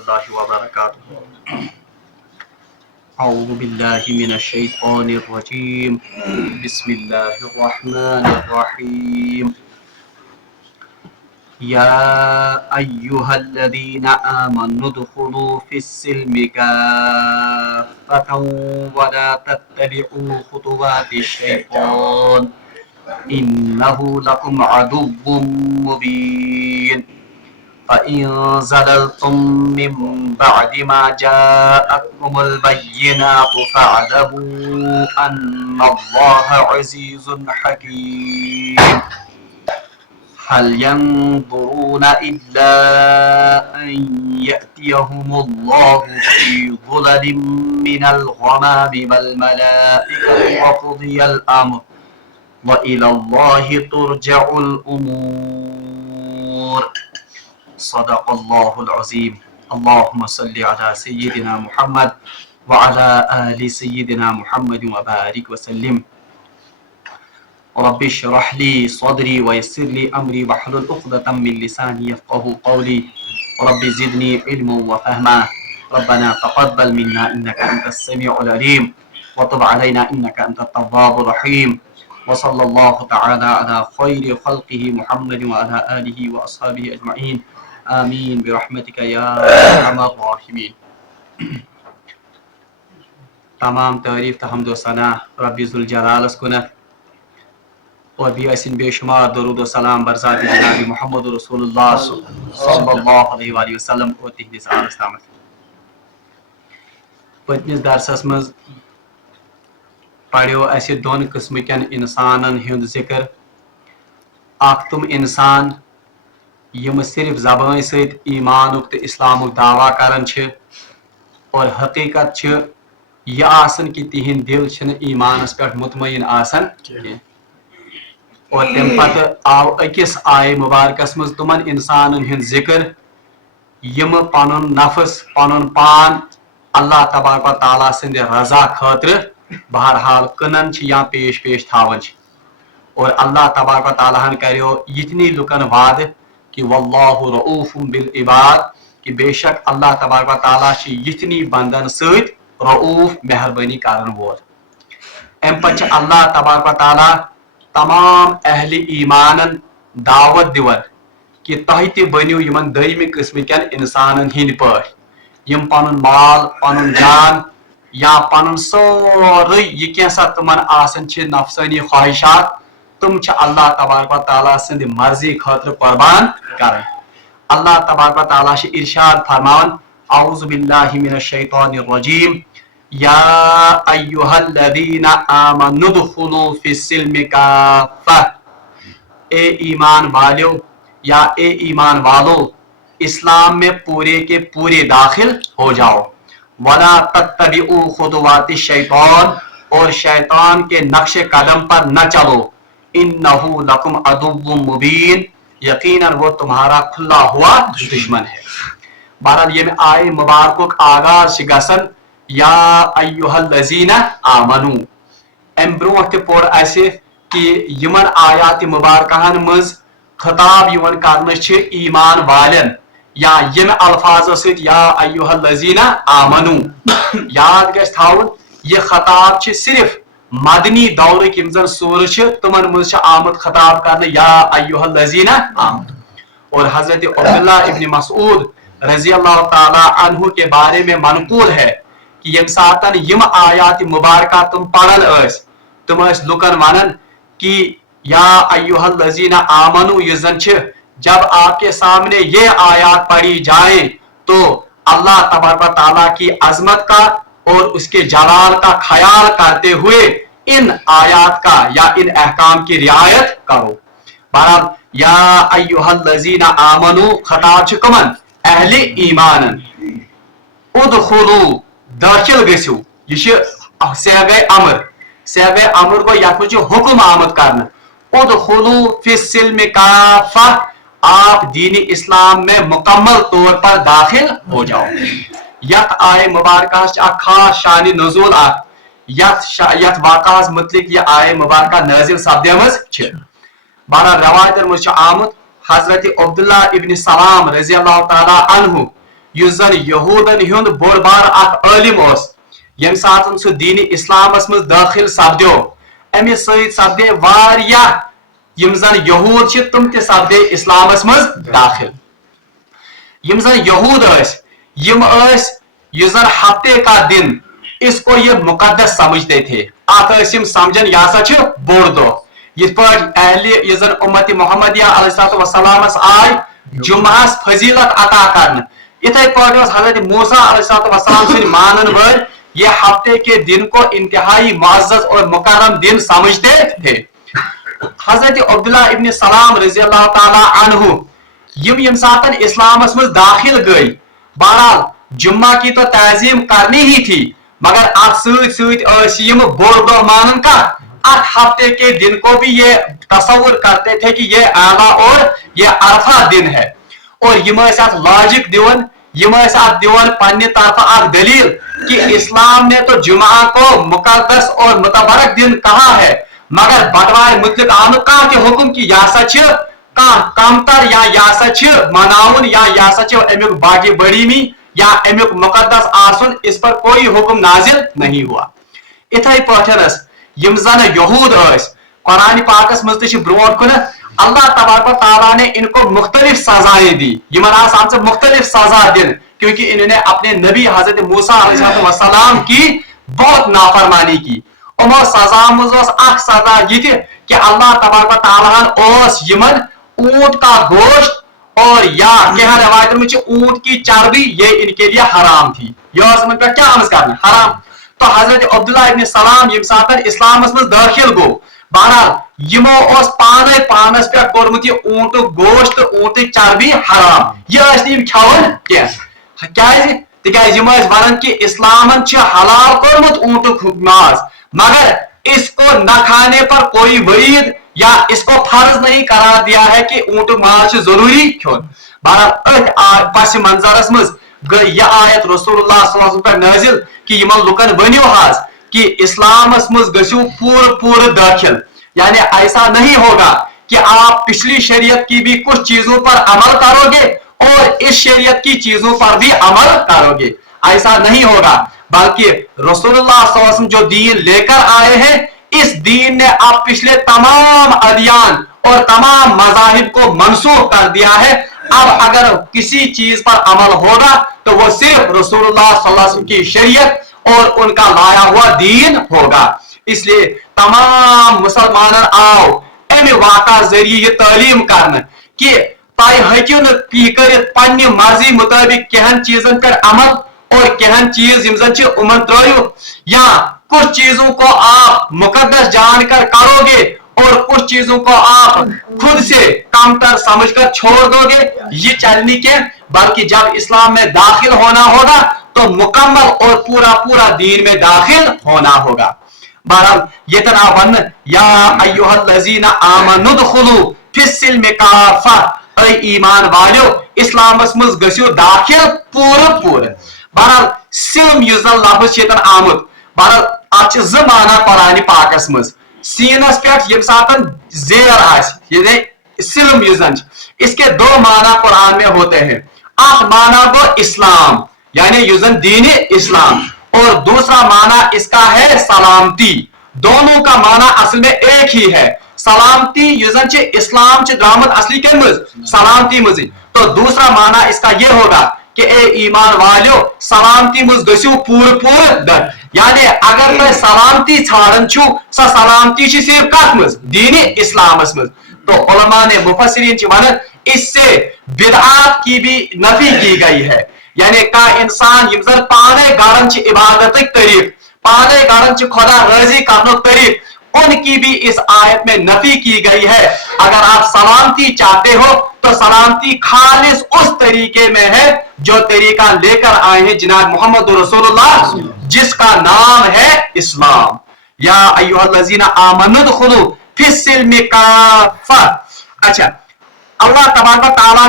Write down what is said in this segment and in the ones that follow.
الله وبركاته. أعوذ بالله من الشيطان الرجيم. بسم الله الرحمن الرحيم. يا أيها الذين آمنوا ادخلوا في السلم كافة ولا تتبعوا خطوات الشيطان إنه لكم عدو مبين. فإن زللتم من بعد ما جاءتكم البينات فاعلموا أن الله عزيز حكيم. هل ينظرون إلا أن يأتيهم الله في ظلل من الغمام والملائكة وقضي الأمر وإلى الله ترجع الأمور. صدق الله العظيم. اللهم صل على سيدنا محمد وعلى آل سيدنا محمد وبارك وسلم. رب اشرح لي صدري ويسر لي أمري واحلل عقدة من لساني يفقهوا قولي. رب زدني علما وفهما. ربنا تقبل منا إنك أنت السميع العليم وتب علينا إنك أنت التواب الرحيم. وصلى الله تعالى على خير خلقه محمد وعلى آله وأصحابه أجمعين. آمين برحمتك يا أرحم الراحمين. تمام تعریف تو حمد و ثنا رب ذوالجلال کُنتھ اور بھی اسن بے شمار درود و سلام برذات جناب محمد رسول اللہ صلی اللہ علیہ وآلہ وسلم اور تہندس آلس تامت. پتمس درسس مز پڑھو اسہ دون قسم کن انسانن ہند ذکر. اخ تم انسان یم صرف زبان ست ایمانک تو اسلامک دعویٰ کران چھ اور حقیقت چھ یہ آسن کہ تہند دل چھن ایمانس پہ مطمئن آسن اور تم پتہ آو اکس آئے مبارکس مز تمن انسانن ہند ذکر یم پنن نفس پنن پان اللہ تبارک و تعالیٰ سند رضا خاطر بہرحال کنن چھ یا پیش تھاون چھ. اور اللہ تبارک و تعالیٰ ہن کریو یتنی لکن وعد کہ واللہ رؤوف بالعباد کہ بے شک اللہ تبارک و تعالیٰ چھ یتنی بندن سۭتۍ رؤوف مہربانی کرن وول. ام پتہ اللہ تبارک و تعالیٰ تمام اہل ایمانن دعوت دیون کہ تہ تہ بنیو یمن دویمہ قسم کین انسانن ہند پٲٹھۍ یم پنن مال پنن جان یا پنن سورُے یہ کینٛژھا تمن آسان چھ نفسانی خواہشات تم چھ اللہ تبارک و تعالیٰ سند مرضی خاطر قربان کرن. اللہ تبارک و تعالیٰ چھ ارشاد فرماون اعوذ باللہ من الشیطان الرجیم یا ایہا الذین آمنوا ادخلوا فی السلم کافہ. اے ایمان والیو یا اے ایمان والو اسلام میں پورے کے پورے داخل ہو جاؤ. ولا تتبعوا خطوات الشیطان اور شیطان کے نقش قدم پر نہ چلو. انہ لکم عدو مبین یقیناً وہ تمہارا کھلا ہوا دشمن ہے. بہرحال یہ آئے مبارکک آغاز گژھان یا ایہا الذین آمنو. ام برونٹھ تہ پور اسہ کہ یمن آیات مبارکہن مز خطاب یوان کرنے چھ ایمان والن یا یم الفاظ ست یا ایہا الذین آمنو. یاد گژھِ تھاون یہ خطاب چھ صرف مدنی دورک یم زن سور چھ تمن مز چھ آمد خطاب کرنے یا ایہا الذین آمنو. اور حضرت عبداللہ ابن مسعود رضی اللہ تعالی عنہ کے بارے میں منقول ہے کہ یم ساتن یم آیات مبارکہ تم پڑھن اس تم اس لکن ونن کہ یا ایہا الذین آمنو یہ زن چھ جب آپ کے سامنے یہ آیات پڑھی جائیں تو اللہ تبارک و تعالیٰ کی عظمت کا اور اس کے جلال کا خیال کرتے ہوئے ان آیات کا یا ان احکام کی رعایت کرو. بہرحال یا ایہا الذین آمنو خطاب چھ کمن اہل ایمانن. ادخلو داخل گژھو یہ چھ صیغہ امر. صیغہ امر کو یتھ مجھ حکم آمد کرنا. ادخلو فی السلم کافہ آپ دین اسلام میں مکمل طور پر داخل ہو جاؤ. یت آئے مبارکہ خاص شان نزول یت واقعہ متعلق یہ آئے مبارکہ نازل سپدیمٕژ چھ. بہرحال روایتن مجھ آمد حضرت عبداللہ ابن سلام رضی اللہ تعالیٰ عنہ یُس زن یہودن ہُنٛد بوٚڑ بار اکھ عٲلِم اوس ییٚمہِ ساتہٕ سُہ دیٖنِ اِسلامس منٛز دٲخل سپدیو أمِس سۭتۍ سپدے واریاہ یِم زن یہوٗد چھِ تِم تہِ سپدے اِسلامس منٛز دٲخل یِم زن یہوٗد ٲسۍ یِم ٲسۍ یُس زن ہفتے کا دن اس کو یہ مقدس سمجھتے تھے اتھ ٲسۍ یِم سمجھان یہِ ہسا چھُ بوٚڑ دۄہ یِتھ پٲٹھۍ اہلِ یُس زن اُمت محمدیہ علیہ الصلوۃ والسلامس آے جمعہس فضیلت عطا کرنہٕ اتھے پٲٹھۍ اوس حضرت موسیٰ علیہ الصلوۃ والسلام سٕنٛدۍ مانن وٲلۍ یہ ہفتے کے دن کو انتہائی معزز اور مکرم دن سمجھتے تھے حضرت عبداللہ ابن سلام رضی اللہ تعالیٰ عنہ یم ساتن اسلامس مز داخل گئی بہرحال جمعہ کی تو تعظیم کرنی ہی تھی مگر ات ست بوڑ دہ مانن کا ات ہفتے کے دن کو بھی یہ تصور کرتے تھے کہ یہ اعلیٰ اور یہ عرفہ دن ہے اور یم ات لاجک دیون یم ات دیون پنہ طرف اک دلیل کہ اسلام نے تو جمعہ کو مقدس اور متبرک دن کہا ہے مگر بٹوار متعلق آمد کہاں کے حکم کی یا سا کمتر یا سا مناون یا سا امیک باقی بڑی می یا امیک مقدس آسن اس پر کوئی حکم نازل نہیں ہوا اتھے پاٹھنس یم زن یہود اس قرآن پاکس مز تہ برونٹ کن اللہ تبارک و تعالیٰ نے ان کو مختلف سزائیں دی یمن آسان سے مختلف سزا دن کیونکہ انہوں نے اپنے نبی حضرت موسیٰ علیہ السلام کی بہت نافرمانی کی امو سزا مز اخ سزا یہ کہ اللہ تبارک و تعالیٰ اس یمن اونٹ کا گوشت اور یا کہاں روایت میں اونٹ کی چربی یہ ان کے لیے حرام تھی یہ من پہ کیا عمل کرنا حرام تو حضرت عبداللہ ابن سلام یم سات اسلام مز داخل گو بہرحال یمو اس پانے پانس پہ کورمت یہ اونٹ گوشت اونٹ چربی حرام یہ کھون کی تکیاز یم ونان کہ اسلامن حلال کورمت اونٹ ماز مگر اس کو نہ کھانے پر کوئی وعید یا اس کو فرض نہیں قرار دیا ہے کہ اونٹ ماز ضروری کھون بہرحال پس منظرس مز گئی یہ آیت رسول اللہ صلی اللہ علیہ وسلم پر نازل کہ یمن لکن ونیو حاض کہ اسلامس مز گژھو پور داخل یعنی ایسا نہیں ہوگا کہ آپ پچھلی شریعت کی بھی کچھ چیزوں پر عمل کرو گے اور اس شریعت کی چیزوں پر بھی عمل کرو گے ایسا نہیں ہوگا بلکہ رسول اللہ صلی اللہ علیہ وسلم جو دین لے کر آئے ہیں اس دین نے اب پچھلے تمام ادیان اور تمام مذاہب کو منسوخ کر دیا ہے اب اگر کسی چیز پر عمل ہوگا تو وہ صرف رسول اللہ صلی اللہ علیہ وسلم کی شریعت اور ان کا لایا ہوا دین ہوگا اس لیے تمام مسلمان آؤ امی واقع ذریعے یہ تعلیم کرنا کہ تہ ہکو نا کر پنہ مرضی مطابق کہن چیزن پر عمل اور کہن چیز یم زن امن ترو یا کچھ چیزوں کو آپ مقدس جان کر کرو گے اور کچھ چیزوں کو آپ خود سے کم تر سمجھ کر چھوڑ دو گے یہ چلنے کے بلکہ جب اسلام میں داخل ہونا ہوگا تو مکمل اور پورا دین میں داخل ہونا ہوگا بہرحال یہ تنا ون یا ایھا الذین آمنوا ادخلوا فی السلم کافہ اے ایمان والیو اسلامس مز گژھو داخل پور بہرحال سلم یُس زن لفظ چھ یتن آمت بہرحال اتھ چھ زٕ معنی قرآن پاکس مز سینس پہ یم سات زیر آئے سلم یُس زن اس کے دو معنی قرآن میں ہوتے ہیں اخ معنی گو اسلام یعنی یُس زن دین اسلام اور دوسرا معنی اس کا ہے سلامتی دونوں کا معنی اصل میں ایک ہی ہے سلامتی یُس زن اسلام درامت اصلی کے مز سلامتی مز تو دوسرا معنی اس کا یہ ہوگا کہ اے ایمان والیو سلامتی مز گژھو پور در یعنی اگر تہ سلامتی ژھانڈان چھو سا سلامتی صرف کت مز دین اسلامس مز تو علماء نے مفسرین ونان اس سے بدعات کی بھی نفی کی گئی ہے یعنی کا انسان یم زن پانے گارن عبادت طریق پانے گارن خدا راضی کرنے طریق ان کی بھی اس آیت میں نفی کی گئی ہے اگر آپ سلامتی چاہتے ہو تو سلامتی خالص اس طریقے میں ہے جو طریقہ لے کر آئے ہیں جناب محمد رسول اللہ جس کا نام ہے اسلام یا ایھا الذین آمنوا ادخلوا فی السلم کافہ اچھا اللہ تبارک و تعالیٰ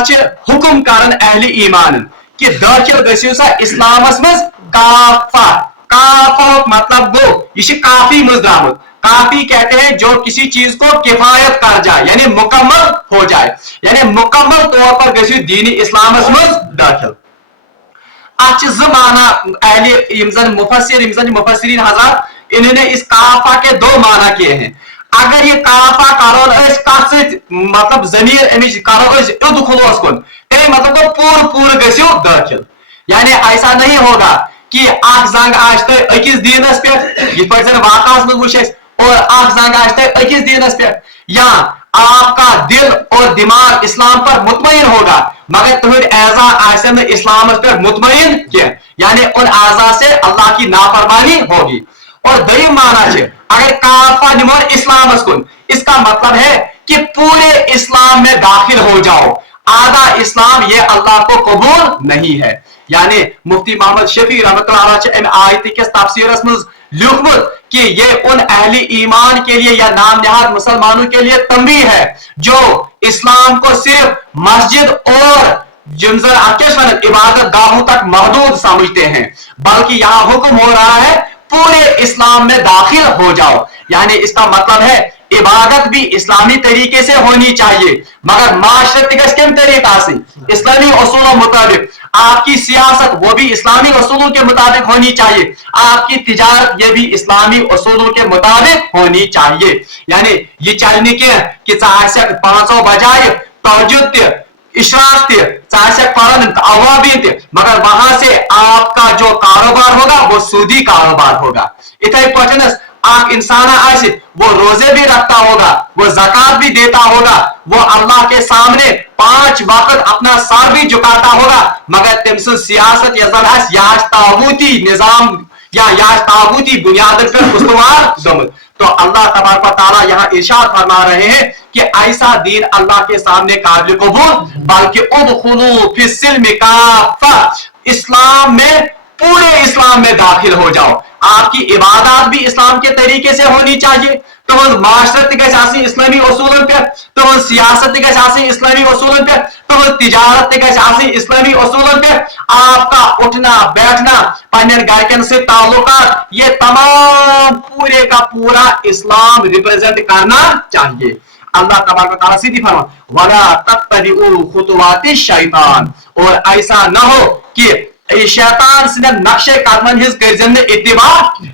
حکم کرن اہل ایمان کہ داخل گژھو سا اسلامس مز کافہ کافہ مطلب گو یہ کافی مز درامت کافی کہتے ہیں جو کسی چیز کو کفایت کر جائے یعنی مکمل ہو جائے یعنی مکمل طور پر گژھو دین اسلامس مز داخل आज माना अहले मुफस्सिरीन हजरात इन्होंने इस काफा के दो माना किए हैं। अगर ये काफा करो मतलब जमीर अमिच करो इदखुलोस कुन ते मतलब तो पूर गसियो दाखिल। यानी ऐसा नहीं होगा कि आख जंग आज तो अकिस दीनस पे ये पर वाकास में वुश और आख जंग आज तो अकिस दीनस पे, या आपका दिल और दिमाग इस्लाम पर मुतमईन होगा मगर तुहर एजा आसन इस्लाम पर मुतमईन के, यानी उन आजा से अल्लाह की नाफरमानी होगी। और दई माना है अगर काफा निमो इस्लाम कुन, इसका मतलब है कि पूरे इस्लाम में दाखिल हो जाओ, आधा इस्लाम ये अल्लाह को कबूल नहीं है। यानी मुफ्ती मोहम्मद शफी रहमतुल्लाह आयत के तफसीरस में लिखमुत कि ये उन अहली ईमान के लिए या नाम नहाद मुसलमानों के लिए तंबीह है जो इस्लाम को सिर्फ मस्जिद और इबादत गाहों तक महदूद समझते हैं, बल्कि यहाँ हुक्म हो रहा है पूरे इस्लाम में दाखिल हो जाओ। यानी इसका मतलब है इबादत भी इस्लामी तरीके से होनी चाहिए मगर माशरत कम तरीका से इस्लामी असूलों मुताबिक, आपकी सियासत वो भी इस्लामी असूलों के मुताबिक होनी चाहिए, आपकी तिजारत ये भी इस्लामी असूलों के मुताबिक होनी चाहिए। यानी ये चलने के कि 500 बजाय तहज्जुद इशराक अवाबी, मगर वहां से आपका जो कारोबार होगा वो सूदी कारोबार होगा। इतने पटनस आप इंसान आए वो रोजे भी रखता होगा, वो ज़कात भी देता होगा, वो अल्लाह के सामने 5 वक्त अपना सर भी झुकाता होगा, मगर तम सियासत याज ताबूती निजाम या ताबूती बुनियाद पर उस्तवार दमत। तो अल्लाह तबारक व तआला यहाँ इरशाद फरमा रहे हैं कि ऐसा दीन अल्लाह के सामने काबिल कबूल, बल्कि उदखुलू फिस्सिल्म काफ़ा, इस्लाम में पूरे इस्लाम में दाखिल हो जाओ। आपकी इबादत भी इस्लाम के तरीके से होनी चाहिए, तो माशरत गई इस्लामी असूलों पे, तो सियासत गई इस्लामी असूलों पे, तो तिजारत गई इस्लामी असूलों पे, आपका उठना बैठना पन्ने गायकन से ताल्लुकात ये तमाम पूरे का पूरा इस्लाम रिप्रेजेंट करना चाहिए। अल्लाह तबारक व तआला सीधी फरमा वला तत्तबिउ खुतुवाति शैतान, और ऐसा ना हो कि शैतान से नक्शे कदमन हिज करजन में इत्तिबा,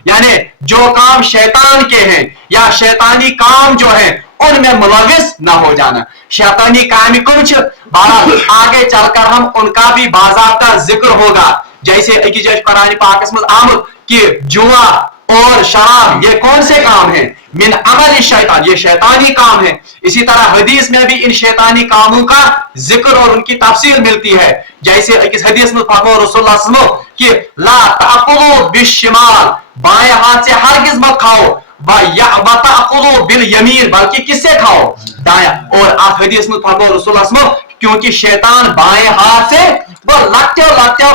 यानी जो काम शैतान के हैं या शैतानी काम जो है उनमें मुलविस ना हो जाना। शैतानी काम कुछ आगे चलकर हम उनका भी बाज़ाब्ता जिक्र होगा, जैसे कुरान पाक में आमद कि जुआ और शराब ये कौन से काम हैं, मिन अमल शैतान, ये शैतानी काम है। इसी तरह हदीस में भी इन शैतानी कामों का जिक्र और उनकी तफसील मिलती है, जैसे इस हदीस में फरमाया रसूलुल्लाह सल्लल्लाहु अलैहि वसल्लम कि ला ताकुलू बिशिमाल, बाएं हाथ से हरगिज मत खाओ, ताकुलू बिल यमीन, बल्कि किससे खाओ, दायां। और आप हदीस में फरमाया रसूलुल्लाह सल्लल्लाहु अलैहि वसल्लम क्योंकि शैतान बाएं हाथ से वो लगते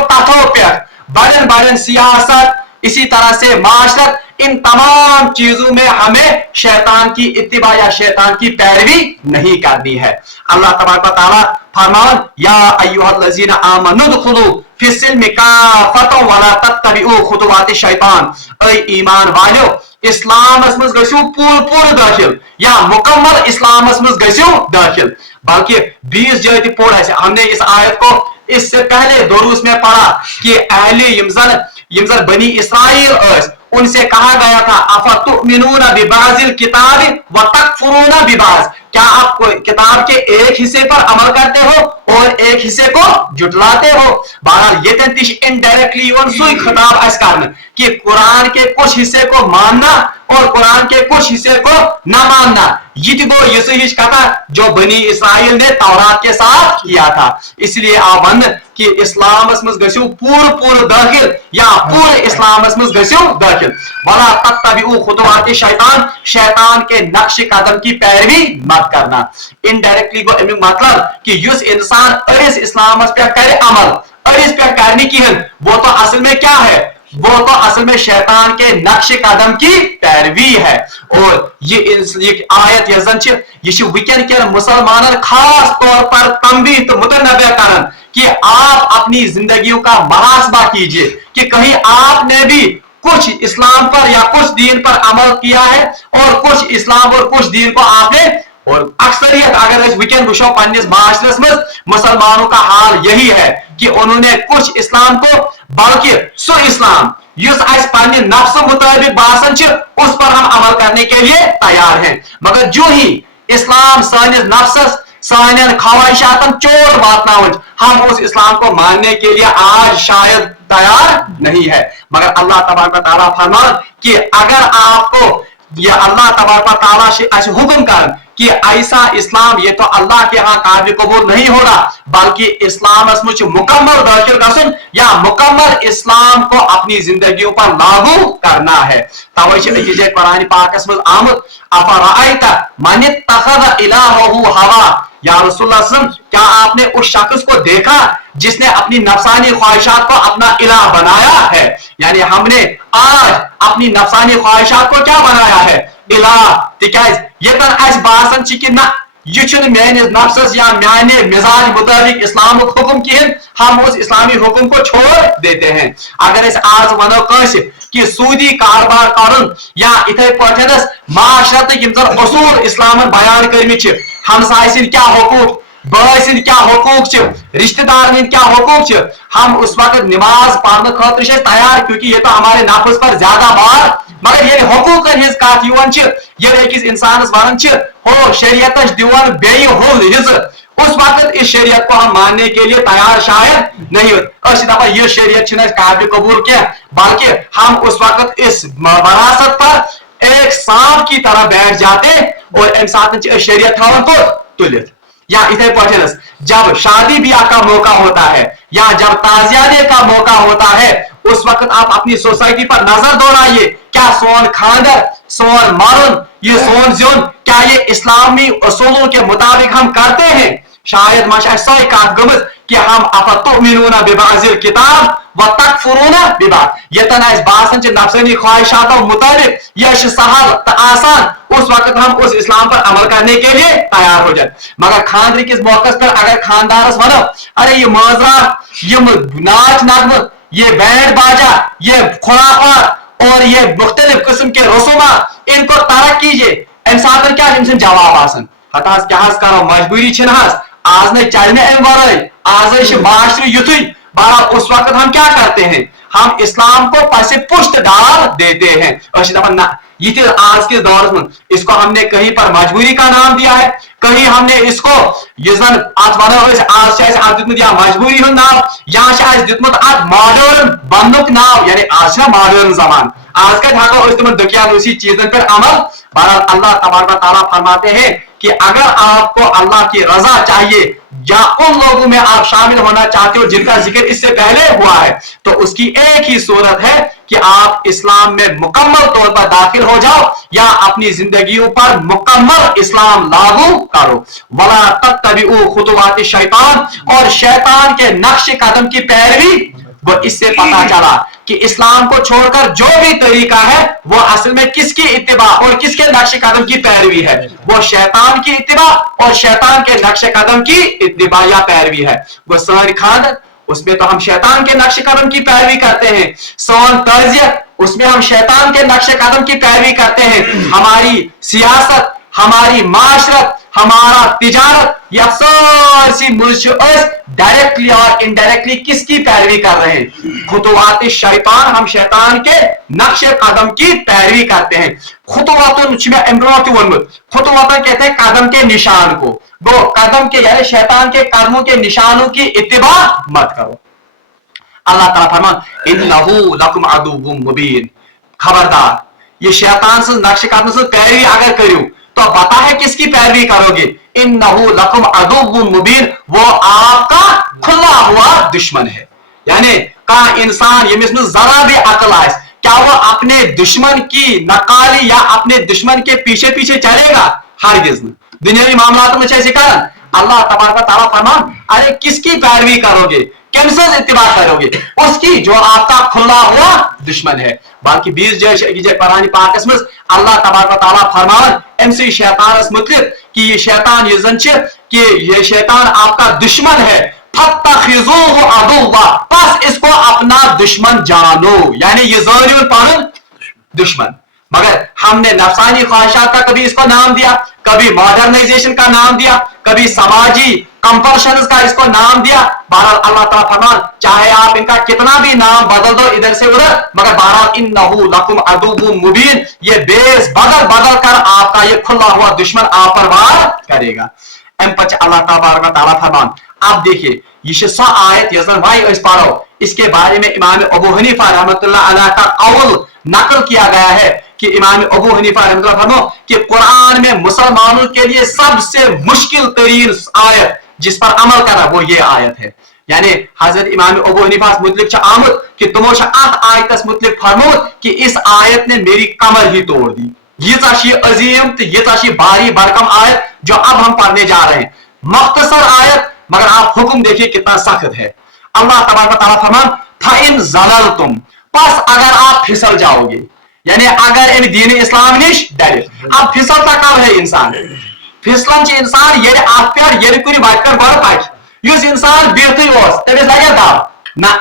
तथों पे बड़न सियासत, इसी तरह से माशरत, इन तमाम चीजों में हमें शैतान की इत्तिबा या शैतान की पैरवी नहीं करनी है। अल्लाह तबारक व तआला फरमान या अय्युहल्लज़ीना आमनु दुखुलू फिस्सिल्मि काफ़तन वला तत्तबिउ खुतुवाति शैतान, ऐ ईमान वालो इस्लामस में गसियो पूर दाखिल या मुकम्मल इस्लामस में गसियो दाखिल। बल्कि 20 जगह पढ़ा है हमने इस आयत को, इससे पहले दुरूस में पढ़ा कि अहले यमजन बनी इस्राइल उनसे कहा गया था अफतुमिनूना बिबाज़िल किताबि व तकफुरूना बिबाज़, क्या आप किताब के एक हिस्से पर अमल करते हो और एक हिस्से को जुटलाते हो। बहरहाल ये तंतिश इनडायरेक्टली वन सुई खिताब अस करना कि कुरान के कुछ हिस्से को मानना और कुरान के कुछ हिस्से को न मानना, ये गो ये कथा जो बनी इस्राइल ने तौरात के साथ किया था। इसलिए आवन कि इस्लामस में गसियो पूर दाखिल या पूरे इस्लामस में गसियो दाखिल, वला तत्तबिउ खुतुवाति शैतान, शैतान के नक्श कदम की पैरवी मत करना। इनडायरेक्टली गो अमिक मतलब कि युस इंसान अरिस इस्लामस पे करे अमल, अरिस पे करने की है, वो तो असल में क्या है, वो तो असल में शैतान के नक्श कदम की पैरवी है। और ये आयत ये विकन के मुसलमान खास तौर पर तंबीह तो मुतनबे करन कि आप अपनी जिंदगियों का मुहासबा कीजिए कि कहीं आपने भी कुछ इस्लाम पर या कुछ दीन पर अमल किया है और कुछ इस्लाम और कुछ दीन को आपने और अक्सरियत अगर वुकन वो पन्निस माशरस मज मुसलमानों का हाल यही है कि उन्होंने कुछ इस्लाम को बल्कि सो इस्लाम पन्ने नफ्स मुताबिक बासन उस पर हम अमल करने के लिए तैयार हैं, मगर जो ही इस्लाम सानिस नफ्सस सान ख्वाहिशातन चोट वातनावन हम उस इस्लाम को मानने के लिए आज शायद तैयार नहीं है। मगर अल्लाह तबारक व तआला फरमान कि अगर आपको ये अल्लाह तबारक व तआला से हुक्म कर कि ऐसा इस्लाम ये तो अल्लाह के यहाँ काबिल कबूल नहीं होगा, बल्कि इस्लाम मुकम्मल दाखिल कसुन या मुकम्मल इस्लाम को अपनी जिंदगियों पर लागू करना है। तवै कुरान पाकस में आमद अफराअयत मन इत्तखज़ इलाहहु हवा, या रसूलुल्लाह क्या आपने उस शख्स को देखा जिसने अपनी नफसानी ख्वाहिशात को अपना इलाह बनाया है। यानी हमने आज अपनी नफसानी ख्वाहिशात को क्या बनाया है, इलाह। तिकाज ये बासन कि ना यह मेरे नफ्सस या मेरे मिजाज मुताबिक इस्लाम हुक्म कहें, हम उस इस्लामी हुक्म को छोड़ देते हैं। अगर आज वनो कंस कि सूदी कारोबार कर या इथे पठनस माशरत असूल इस्लाम बयान कर हमसाय सिंद क्या हुकूक, बाय सिंद क्या हुकूक, रिश्तेदार क्या हुकूक, हम उस वक्त नमाज पढ़ने खतर तैयार, क्योंकि ये तो हमारे नफ्स पर ज्यादा बार। मगर ये हुकूकन हिज कत ये अकिस इंसानस वन हो शरीयत दिवन बे हो हिज, उस वक्त इस शरीयत को हम मानने के लिए तैयार शायद नहीं होते। दपान यह शरीयत काबिल कबूल क्या, बल्कि हम उस वक्त इस वरासत पर एक सांप की तरह बैठ जाते और इन साथ शरीयत थवन तो तुलित। या इथे पठनस जब शादी ब्याह का मौका होता है या जब ताजियाने का मौका होता है, उस वक्त आप अपनी सोसाइटी पर नजर दौड़ाइए, क्या सोन खानदर, सोन मारुन, ये सोन ज़ुन, क्या ये इस्लामी उसूलों के मुताबिक हम करते हैं। शायद माशा सही कत गमज कि हम अफतुमिनूना बिबाज़िल किताब व तकफुरूना बिबाज़, ये तन बासन नफ्सानी ख्वाहिशातों मुताबिक यह सहल आसान, उस वक्त हम उस इस्लाम पर अमल करने के लिए तैयार हो जाए। मगर खानदारी किस मौके पर अगर खानदारस वनो अरे ये माजरा, ये नाच नगम, ये बैंड बाजा, ये खुराफात और ये मुख्तलिफ किस्म के रसूमा, इनको तरक कीजिए। अम सात क्या जवाब आसन हतास क्या करो मजबूरी आज न चल वर आज माशर युथु बहरहाल। उस वक्त हम क्या करते हैं, हम इस्लाम को पसे पुष्ट डाल देते हैं। ना ये आज के दौर में इसको हमने कहीं पर मजबूरी का नाम दिया है, कहीं हमने इसको आज दित या मजबूरी हूं नाम या दित आज मॉडर्न बनुक नाम, यानी आज मॉडर्न जमान आज कत हको दुनियासी चीजन पर अमल। बहरहाल अल्लाह तबारक व तआला फरमाते हैं कि अगर आपको अल्लाह की रजा चाहिए या उन लोगों में आप शामिल होना चाहते हो जिनका जिक्र इससे पहले हुआ है, तो उसकी एक ही सूरत है कि आप इस्लाम में मुकम्मल तौर पर दाखिल हो जाओ या अपनी जिंदगियों पर मुकम्मल इस्लाम लागू करो। वला तत्तबिउ खुतुवाति शैतान, और शैतान के नक्श कदम की पैरवी। वो इससे पता चला कि इस्लाम को छोड़कर जो भी तरीका है वो असल में किसकी इत्तिबा और किसके नक्श कदम की पैरवी है, वो शैतान की इत्तिबा और शैतान के नक्श कदम की इत्तिबा या पैरवी है। वो सोन खान, उसमें तो हम शैतान के नक्श कदम की पैरवी करते हैं। सोन तर्जियत, उसमें हम शैतान के नक्श कदम की पैरवी करते हैं। हमारी सियासत, हमारी माशरत, हमारा तिजारत, या सारी डायरेक्टली और इनडायरेक्टली किसकी पैरवी कर रहे हैं, खुतुवात शैतान, हम शैतान के नक्श कदम की पैरवी करते हैं। खुतुवातुन खुतुवातुन कहते हैं कदम के निशान को, वो कदम के यानी शैतान के कदमों के निशानों की इत्तिबा मत करो। अल्लाह ताला फरमान इन्नहु लकुम अदुव्वुम मुबीन, खबरदार ये शैतान से नक्श कदम से पैरवी अगर करो तो पता है किसकी पैरवी करोगे, इन्नहु लकुम अदुव्वुम मुबीन, वो आपका खुला हुआ दुश्मन है। यानी का इंसान यमिस में जरा भी अकल आए, क्या वो अपने दुश्मन की नकाली या अपने दुश्मन के पीछे पीछे चलेगा, हरगिज नहीं। दुनियावी मामलात में जैसे कारण अल्लाह तबारक व तआला फरमान अरे किसकी पैरवी करोगे, किससे इत्तिबा करोगे, उसकी जो आपका खुला हुआ दुश्मन है। बाकी 20 जगह कुरान पाक में अल्लाह तबारक व तआला फरमान एमसी शैतान मुतलिक कि ये शैतान ये जन कि ये शैतान आपका दुश्मन है, फत्तखिज़ूहु अदुव्वा, बस इसको अपना दुश्मन जानो, यानी ये ज़ालिम पागल दुश्मन। मगर हमने नफसानी ख्वाहिशात का कभी इसको नाम दिया, कभी मॉडर्नाइजेशन का नाम दिया, कभी समाजी कंपल्शन का इसको नाम दिया। बहरहाल अल्लाह ताला फरमान चाहे आप इनका कितना भी नाम बदल दो इधर से उधर, मगर बहरहाल इन्नहु लकुम अदुव्वुम मुबीन, ये बेस बदल बदल कर आपका ये खुला हुआ दुश्मन आप पर वार करेगा। अम पच अल्लाह ताला फरमान। अब देखिए ये सो आयत यस वही पढ़ो, इसके बारे में इमाम अबू हनीफा रहमतुल्लाह अलैह का कौल नकल किया गया है कि इमाम अबू हनीफा रहमतुल्लाह फरमाओ कि कुरान में मुसलमानों के लिए सबसे मुश्किल तरीन आयत जिस पर अमल करना वो ये आयत है। यानी हजरत इमाम अबू हनीफा मुतलिक आमद कि तुमो अत आयतस मुतलिक फरमोत कि इस आयत ने मेरी कमर ही तोड़ दी। ये अजीम तो ये भारी भरकम आयत जो अब हम पढ़ने जा रहे हैं, मुख्तसर आयत मगर आप हुक्म देखिए कितना सख्त है। अल्लाह तबारक व तआला फरमान फइन ज़ललतुम, बस अगर आप फिसल जाओगे, यानी अगर इन दीन इस्लाम निश डरे। अब फिसलता कब है इंसान? फिसलन इंसान ये आप पे ये कुछ बात कर बड़ पाए युस इंसान बेहतर ओस तमिस लगे दाव ना,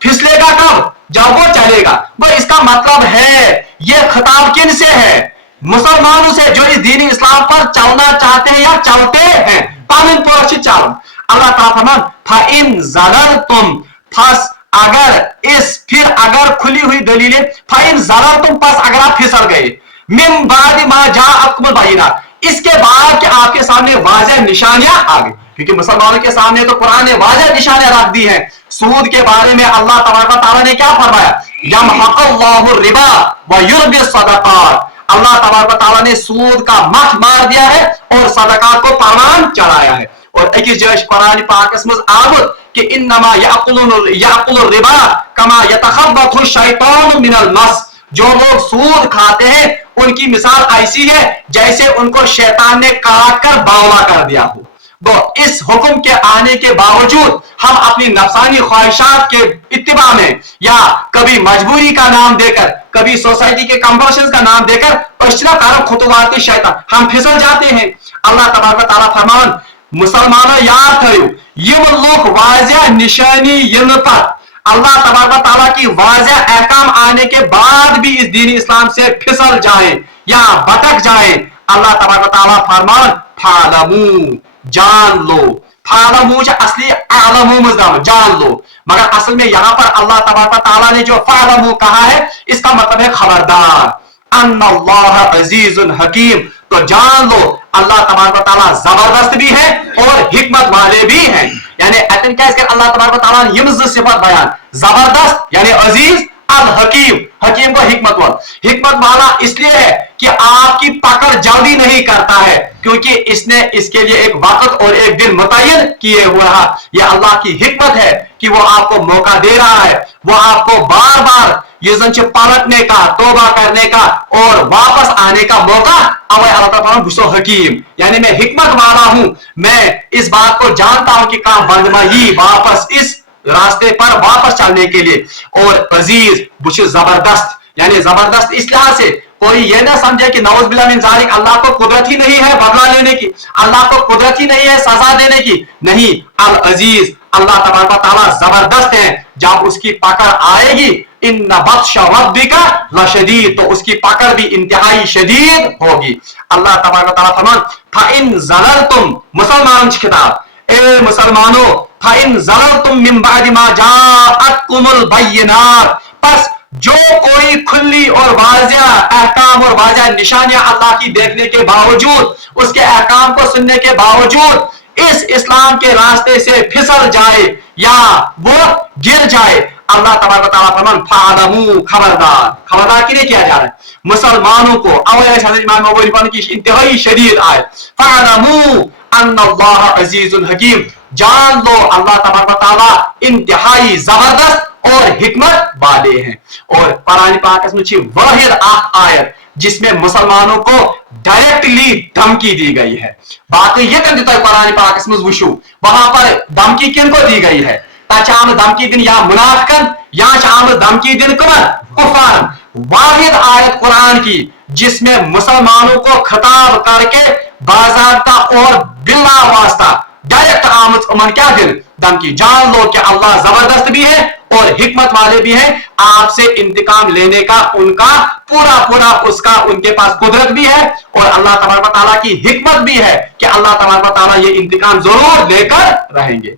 फिसलेगा कब? जब वो चलेगा। वो इसका मतलब है ये खिताब किन से है? मुसलमानों से जो इस दीन इस्लाम पर चलना चाहते हैं या चलते हैं। पामिन पुरक्षि चालम अल्लाह ताला फरमान फइन ज़ललतुम, फस अगर इस फिर अगर खुली हुई दलीलें फइन ज़ललतुम, पस अगर आप फिसल गए मिन बाद मा जाअकुमुल बायिनात, इसके बाद कि आपके सामने वाज़ेह निशानियां आ गई। क्योंकि मुसलमानों के सामने तो कुरान ने वाज़ेह निशानियां रख दी हैं। सूद के बारे में अल्लाह तबारक व तआला ने क्या फरमाया? यमहकुल्लाहु रिबा व युरबि सदक़ात, अल्लाह तबारक व तआला ने सूद का मठ मार दिया है और सदक़ात को परवान चढ़ाया है। और एक जगह कुरान पाक में आमद कि इन्नमा याकुलुर रिबा कमा यतखब्बतु शैतानु मिनल मस, जो लोग सूद खाते हैं उनकी मिसाल ऐसी है जैसे उनको शैतान ने काट कर बावला कर दिया हो। तो इस हुक्म के आने के बावजूद हम अपनी नफसानी ख्वाहिशात के इत्तिबा में या कभी मजबूरी का नाम देकर, कभी सोसाइटी के कंपल्शन का नाम देकर पश्चिमा कारक खुतवाती शैतान हम फिसल जाते हैं। अल्लाह तबारक व तआला फरमान मुसलमानों याद करो ये लोग वाज़ेह निशानी इन पर अल्लाह तबारक व तआला की वाज़ेह अहकाम आने के बाद भी इस दीन इस्लाम से फिसल जाए या भटक जाए, अल्लाह तबारक व तआला फरमान फालमू, जान लो। फालमू असली आलमू मजदाम जान लो, मगर असल में यहां पर अल्लाह तबारक व तआला ने जो फालमू कहा है इसका मतलब है खबरदार, अन्नल्लाह अजीजुन हकीम, तो जान लो अल्लाह तबारक व तआला जबरदस्त भी है और हिकमत वाले भी हैं। यानी अतन क्या इसके अल्लाह तबारक व तआला ने यमज सिफत बयान, जबरदस्त यानी अजीज, अब हकीम, हकीम को हिकमत वाला, हिकमत वाला इसलिए है कि आपकी पकड़ जल्दी नहीं करता है क्योंकि इसने इसके लिए एक वक्त और एक दिन मुतय्यन किए हुआ है। यह अल्लाह की हिकमत है कि वो आपको मौका दे रहा है, वो आपको बार बार ये पलटने का, तौबा करने का और वापस आने का मौका अब अल्लाह ताला गुस्सो हकीम, यानी मैं हिकमत वाला हूं, मैं इस बात को जानता हूं कि काम बंदमाही वापस इस रास्ते पर वापस चलने के लिए, और अजीज बुश जबरदस्त, यानी जबरदस्त इस लिहाज से कोई ये ना समझे कि नौज बिल्लाह मिन ज़ालिक अल्लाह को कुदरत ही नहीं है बदला लेने की, अल्लाह को कुदरत ही नहीं है सजा देने की, नहीं, अल अजीज अल्लाह तबारक व तआला जबरदस्त है। जब उसकी पकड़ आएगी इन्ना बत्शा रब्बिका लशदीद, तो उसकी पकड़ भी इंतहाई शदीद होगी। अल्लाह तबारक व तआला फरमान फइन ज़ललतुम, मुसलमान की खिताब, ए मुसलमानों फइन ज़ललतुम मिन बादि मा जाअतकुमुल बय्यिनात, बस जो कोई खुली और वाज़ेह अहकाम और वाज़ेह निशानियां अल्लाह की देखने के बावजूद, उसके अहकाम को सुनने के बावजूद इस इस्लाम के रास्ते से फिसल जाए या वो गिर जाए, अल्लाह तबारक व तआला फरमान फालमू, खबरदार, खबरदार किन्हें किया जा रहा है? मुसलमानों को। हज़रत इमाम अबू हनीफा की इंतहाई शदीद आयत फालमू अन्नल्लाह अजीजुल हकीम, जान लो अल्लाह तबारक व तआला इंतहाई जबरदस्त और हिकमत वाले हैं। और कुरान पाक में वाहिद आयत जिसमें मुसलमानों को डायरेक्टली धमकी दी गई है। बात यह कर देता है कुरान पाक में वुशु वहां पर धमकी किन को दी गई है? ताचाम धमकी दिन या मुनाफिकन या शाम धमकी दिन कुफार। वाहिद आयत कुरान की जिसमें मुसलमानों को खिताब करके बाज़ाब्ता और बिला वास्ता डायरेक्ट आमद उमन क्या दिल धमकी, जान लो कि अल्लाह जबरदस्त भी है और हिकमत वाले भी है, आपसे इंतकाम लेने का उनका पूरा पूरा उसका उनके पास कुदरत भी है और अल्लाह तबारक व तआला की हिकमत भी है कि अल्लाह तबारक व तआला ये इंतकाम जरूर लेकर रहेंगे।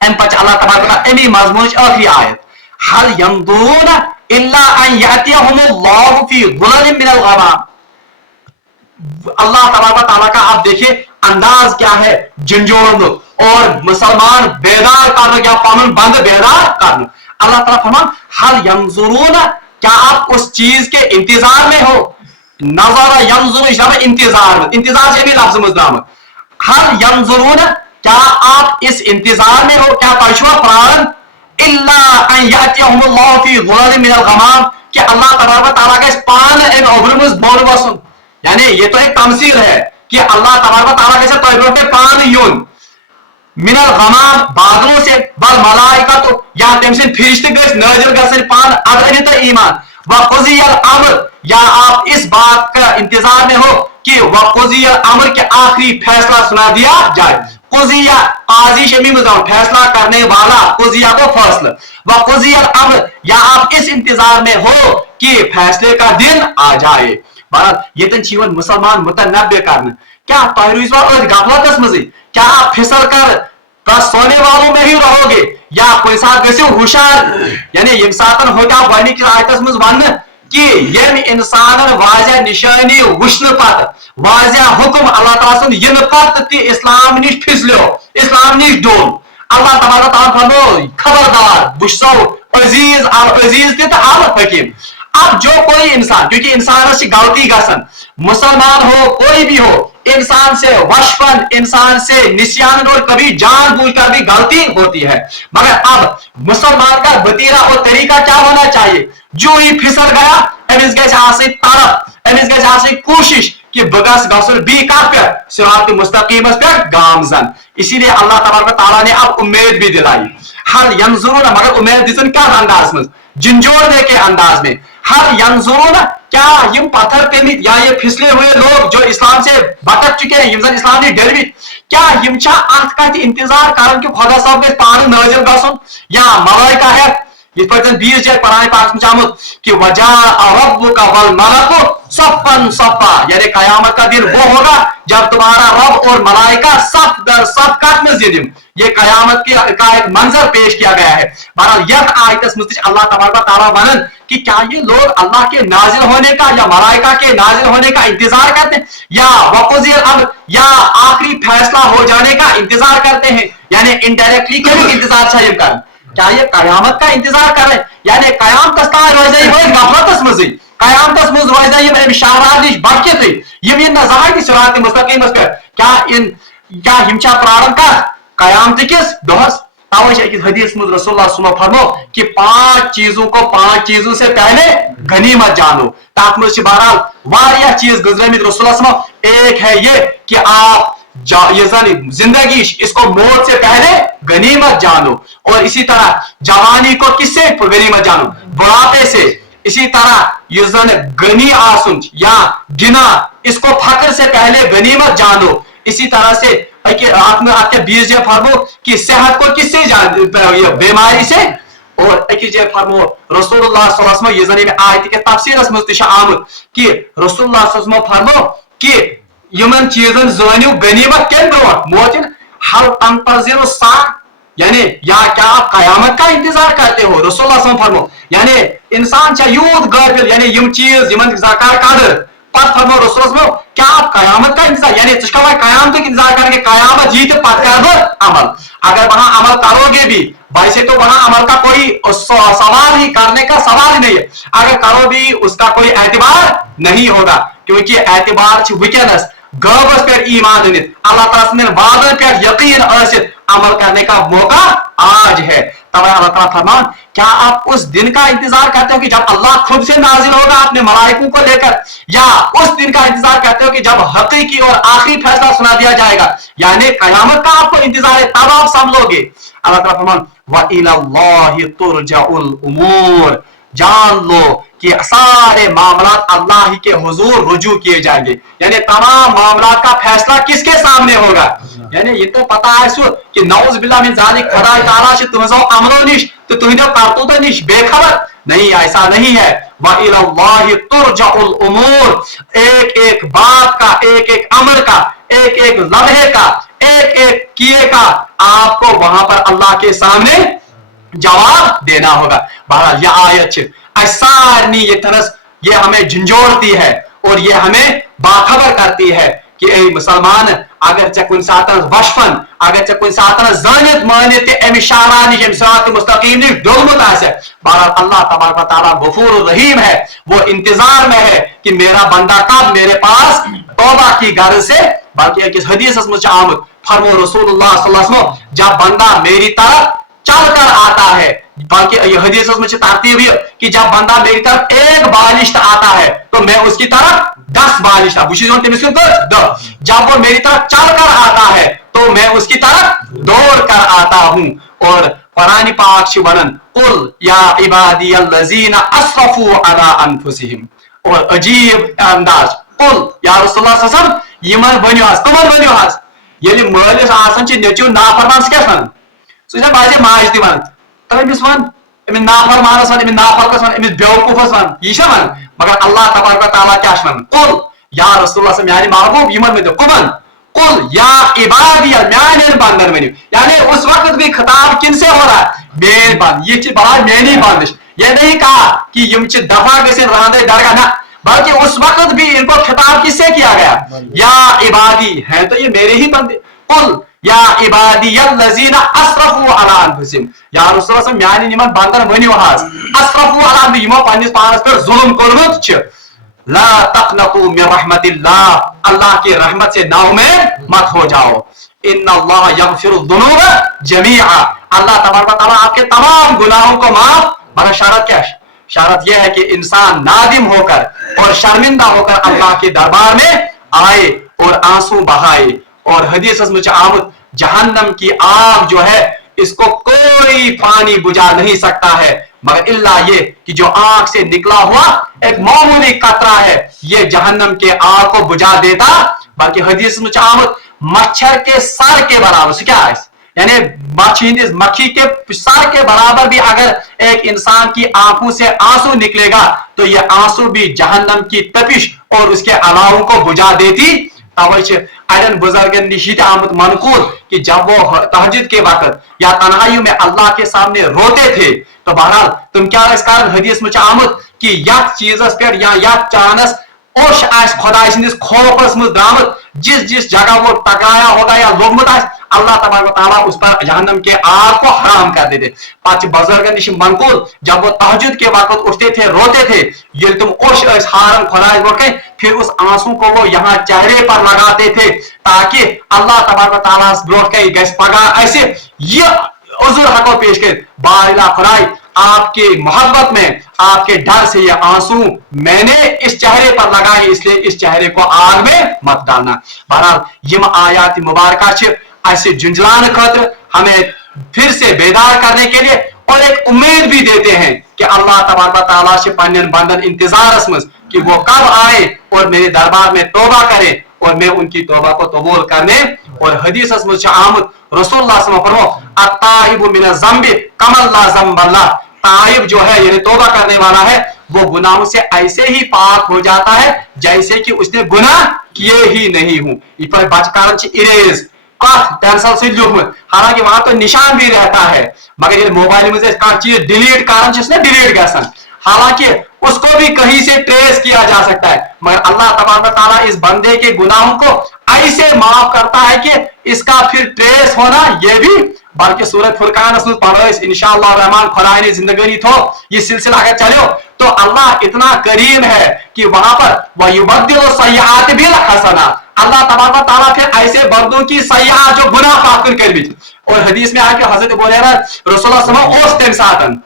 अम पच अल्लाह तबारक व तआला अमी मजमून आखिरी आयत, हल यंदुरून इल्ला अन यातियहुमुल्लाहु फी ज़ुललिन मिनल गमाम। अल्लाह तबारक व तआला का आप देखिए अंदाज क्या है, झंझोड़ने और मुसलमान बेदार करना, क्या पावन बंद बेदार करना। अल्लाह ताला फरमान हल यंजुरून, क्या आप उस चीज के इंतजार में हो, नजर यंजुर इंतजार से भी लफ्ज मुजदाम, हल यंजुरून क्या आप इस इंतजार में हो, क्या तशवा प्राण, इल्ला अन यातियहुमुल्लाहु फी ज़ुललिन मिनल गमाम, कि अल्लाह तबारक व तआला के पान इन ओब्रमुज बोल वसन, यानी ये तो एक तमसील है कि अल्लाह तबारक व तआला कैसे तौबे पान यून मिनल गमाम बादलों से, बल मलाइका तो या तमसिन फरिश्ते गस नाजिल गसन पान अदनित ईमान, वक़ुज़ियल अम्र, या आप इस बात का इंतजार में हो कि वक़ुज़ियल अम्र के आखिरी फैसला सुना दिया जाए। कुज़िया काजी शमी मुजाम फैसला करने वाला, कुज़िया को फैसला, वक़ुज़ियल अम्र, या आप इस इंतजार में हो कि फैसले का दिन आ जाए। ये चीवन मुसलमान मुतनब्बे करना, क्या गफलत मज, क्या आप फिसल कर सोने वालों में ही रहोगे या कोई साथ गो हुशार, यानी यम सातन हो गनिक आयतस मज वन कि यम इंसान वाजिया निशानी वुश्न पत वाजिया हुक्म अल्लाह ताला सुन इन पत ति इस्लाम निश फिसलो, इस्लाम निश डोल, अल्लाह तबारक व तआला फरमाओ खबरदार बुशो अजीज अल अजीज ते अल हकीम। अब जो कोई इंसान, क्योंकि इंसान से गलती गसन, मुसलमान हो कोई भी हो, इंसान से वशफन, इंसान से निस्यान और कभी जानबूझकर भी गलती होती है, मगर अब मुसलमान का वतीरा और तरीका क्या होना चाहिए, जो ही फिसल गया अमिस गई तरफ, अमिस गई कोशिश कि बगस गसुल बी कत पे सिरात मुस्तकीमस पे गामजन। इसीलिए अल्लाह तबारक व तआला ने अब उम्मीद भी दिलाई, हल यंजुरून, मगर उम्मीद दिसन क्या अंदाज में, झंझोड़ने के अंदाज में, हल यंजुरून, क्या यम पत्थर पे या ये फिसले हुए लोग जो इस्लाम से भटक चुके हैं, यम इस्लाम ने डरवी, क्या यम अत का इंतजार कर कि खुदा साहब के पान नाजिल गसुन या मलाइका है। इस पर 20 जगह कुरान पाक में आमद कि वजा रब्बुका वल मलकु सफ़न सफ़ा, यानी कयामत का दिन वो होगा जब तुम्हारा रब और मलाइका सफ दर सफ कतम, ये कयामत का एक मंजर पेश किया गया है। बहरहाल यह आयतस मुस्तश अल्लाह तबारक व तआला वनन कि क्या ये लोग अल्लाह के नाजिल होने का या मलाइका के नाजिल होने का इंतजार करते हैं, या वक़ुज़िल अम्र, या आखिरी फैसला हो जाने का इंतजार करते हैं, यानी इनडायरेक्टली क्यों इंतजार चाहिए कर, क्या ये कयामत का इंतजार कर रहे हैं, यानी कयामत गफलत मज कयामत मज रोज शाहराज नश भटकित यम जहां सिरात मुस्तकीम पे, क्या यम प्राण कत कयामत किस दोहस। तवै अकिस हदीस में रसूलुल्लाह सल्लल्लाहु अलैहि वसल्लम फरमाओ कि 5 चीजों को 5 चीजों से पहले गनीमत जानो। तथ में बहरहाल वारिया चीज गुजरमित रसूलुल्लाह सल्लल्लाहु अलैहि वसल्लम, एक है ये कि आप ये जिंदगी इसको मौत से पहले गनीमत जानो, और इसी तरह जवानी को किससे गनीमत जानो, बुढ़ापे से, इसी तरह ये गनी आसुन या गिना इसको फक्र से पहले गनीमत जानो, इसी तरह से आपके 20 जगह फरमो कि सेहत को किससे बीमारी से, और एक जगह फरमो रसूलुल्लाह सल्लल्लाहु अलैहि वसल्लम ये जने में आयत के तफसीरस में तिशा आमद कि रसूलुल्लाह सल्लल्लाहु अलैहि वसल्लम फरमो कि यमन चीजन जानियो गनीमत के ब्रोट मोतिन हल तंतज़िरु सा, यानी या क्या आप कयामत का इंतजार करते हो। रसूलुल्लाह सल्लल्लाहु अलैहि वसल्लम फरमो यानी इंसान चा यूत गाफिल, यानी यम चीज यमन ज़कार कदर पत फरमो रसूलुल्लाह क्या आप कयामत का इंतजार, यानी तुझका भाई कयामत का इंतजार करके कयामत जीत पत कर अमल, अगर वहां अमल करोगे भी वैसे तो वहां अमल का कोई सवाल ही करने का सवाल ही नहीं है, अगर करो भी उसका कोई एतबार नहीं होगा, क्योंकि एतबार विकनस गबस पे ईमान अनित अल्लाह ताला ने वादन पे यकीन आसित अमल करने का मौका आज है। तब अल्लाह ताला फरमान क्या आप उस दिन का इंतजार करते हो कि जब अल्लाह खुद से नाजिल होगा अपने मलाइकों को लेकर, या उस दिन का इंतजार करते हो कि जब हकीकी और आखिरी फैसला सुना दिया जाएगा, यानी कयामत का आपको इंतजार है, तब आप समझोगे। अल्लाह ताला फरमान व इलल्लाहि तुरजाउल उमूर, जान लो कि सारे मामलात अल्लाह ही के हुजूर रुजू किए जाएंगे। यानी तमाम मामलात का फैसला किसके सामने होगा? यानी ये तो पता है कि नौज बिल्लाह मिन जालिक खुदा ताला से तुमजो अमरो निश तो तुहिनो करतूत निश बेखबर नहीं, ऐसा नहीं है। व इलल्लाहि तुरजउल उमूर, एक एक बात का, एक एक अमल का, एक एक लम्हे का, एक एक किए का आपको वहां पर अल्लाह के सामने जवाब देना होगा। बहरहाल यह आयत सारनी ये हमें झंझोड़ती है और ये हमें बाखबर करती है कि ए मुसलमान अगर चे कुन सातन वशफन, अगर चे कुन सातन जानित मानित अमि शारा निश सिरात मुस्तकीम निश डोलमुत आसे, बहरहाल अल्लाह तबारक व तआला गफूर रहीम है, वो इंतजार में है कि मेरा बंदा कब मेरे पास तौबा की गर्ज से। बल्कि एक हदीस में आमद फरमो रसूलुल्लाह सल्लल्लाहु अलैहि वसल्लम, जब बंदा मेरी तरफ चल कर आता है, बल्कि यह हदीस में तरतीब है कि जब बंदा मेरी तरफ एक बालिश आता है तो मैं उसकी तरफ 10 बालिश, जब वो मेरी तरफ चल कर आता है तो मैं उसकी तरफ दौड़ कर आता हूं। और कुरान पाक से वरन कुल या इबादियल्लज़ीना अस्रफू अला अनफुसिहिम, और अजीब अंदाज कुल या रसूलुल्लाह सल्लल्लाहु अलैहि वसल्लम यमन बनियो हस, कमन बनियो हस, यदि मालिस आसन छ नेचो नाफरमान क्या वन सह बाजे माज दी वन तमिस वन अमिस नाफरमानस वन, अमिस नाफरकस वन, अमिस बेवकूफस वन, यह वन। मगर अल्लाह तबारक व तआला क्या वन कुल या रसूलुल्लाह यानी महबूब यमन में कुमन कुल या इबादिया म्यान बंदन वनियो। यानी उस वक्त भी खिताब किन से हो रहा है? मेन बंद, ये बड़ा मेनी बंदिश। ये नहीं कहा कि यम दफा गए रांदे दरगाह ना, बल्कि उस वक्त भी इनको खिताब किससे किया गया? या इबादी है तो ये मेरे ही बंदे। कुल या इबादियल्लज़ीना अस्रफू अला अनफुसिहिम, या रसूलुल्लाह म्यानी निमन बंदन वनियो हास अस्रफू अला यमो पन्निस पानस पर जुल्म कोरमुत छ, ला तक़नतू मिन रहमतिल्लाह, अल्लाह की रहमत से नाउमीद मत हो जाओ। इन्नल्लाह यग़फिरुद्दुनूब जमीआ, अल्लाह तबारक व तआला आपके तमाम गुनाहों को माफ। मगर शर्त क्या है? शर्त यह है कि इंसान नादिम होकर और शर्मिंदा होकर अल्लाह के दरबार में आए और आंसू बहाए। और हदीस में आमद जहन्नम की आग जो है इसको कोई पानी बुझा नहीं सकता है, मगर इल्ला ये कि जो आग से निकला हुआ एक मामूली कतरा है ये जहन्नम के आग को बुझा देता। बल्कि हदीस में आमद मच्छर के सर के बराबर से क्या है, यानी मक्खी के सर के बराबर भी अगर एक इंसान की आंखों से आंसू निकलेगा तो ये आंसू भी जहन्नम की तपिश और उसके अलावों को बुझा देती। अड़न बुजुर्गन निश आमद मनकूल कि जब वो तहज्जुद के वक्त या तन्हाइयों में अल्लाह के सामने रोते थे तो बहरहाल तुम क्या इस कारण हदीस में आमद कि यथ चीजस पे या यथ चानस ओश आस खुदा सिंदिस खौफस में द्रामत, जिस जिस जगह वो टकराया होगा या लोगमत आस, अल्लाह तबारक व तआला उस पर जहन्नम के आग को हराम कर देते। पांच बुजुर्गन निश मनकूल जब वो तहज्जुद के वक्त उठते थे रोते थे, ये तुम ओश हारम खुदा बोल, फिर उस आंसू को वो यहाँ चेहरे पर लगाते थे ताकि अल्लाह तबारक व तआला ब्रोट के गस पगा ऐसे ये उज़ुर हको पेश कर बारिला खुदाई आपकी मोहब्बत में आपके डर से ये आंसू मैंने इस चेहरे पर लगाए, इसलिए इस चेहरे को आग में मत डालना। बहरहाल यम आयात मुबारक ऐसे झुंझलाने खातिर हमें फिर से बेदार करने के लिए और एक उम्मीद भी देते हैं कि अल्लाह तबारक व तआला से पन्नन बंदन इंतजार में कि वो कब आए और मेरे दरबार में तौबा करें और मैं उनकी तौबा को कबूल करने। और हदीस में आमद रसूलुल्लाह सल्लल्लाहु अलैहि वसल्लम अत्ताइबु मिन ज़म्बि कमल ला ज़म्बल्लाह, ताइब जो है यानी तौबा करने वाला है वो गुनाहों से ऐसे ही पाक हो जाता है जैसे कि उसने गुनाह किए ही नहीं हूं। इस पर बचकारण से इरेज कैंसल से हालांकि वहां तो निशान भी रहता है, मगर ये मोबाइल में चीज डिलीट कारण से डिलीट गया, हालांकि उसको भी कहीं से ट्रेस किया जा सकता है, मगर अल्लाह तबारक व तआला इस बंदे के गुनाहों को ऐसे माफ करता है कि इसका फिर ट्रेस होना ये भी। बल्कि सूरत फुरकान पढ़ो इंशाअल्लाह रहमान खुदा ने जिंदगी थो ये सिलसिला अगर चलो तो अल्लाह इतना करीम है कि वहां पर वह युबद्दिलु सय्यात बिल हसनात, अल्लाह तबारक व तआला फिर ऐसे बंदों की सय्या जो गुनाह पाकुर कर भी। और हदीस में आके हजरत बोले रसूलुल्लाह सल्लल्लाहु अलैहि वसल्लम उस सातन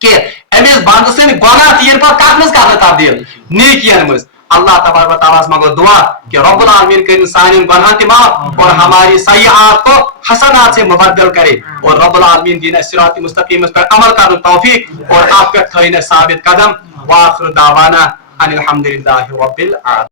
कि अमिस बंद से गुनाह तीन पर कत मज कर तब्दील नेकियन मज, اللہ تبارک و تعالیٰ سے مانگو دعا کہ رب العالمین کریں سانن گناہ تے معاف اور ہماری سیئات کو حسنات سے مبدل کرے اور رب العالمین دین صراط مستقیم پر عمل کرنے توفیق اور آپ پر تھوئنے ثابت قدم وآخر دعوانا ان الحمدللہ رب العالمین.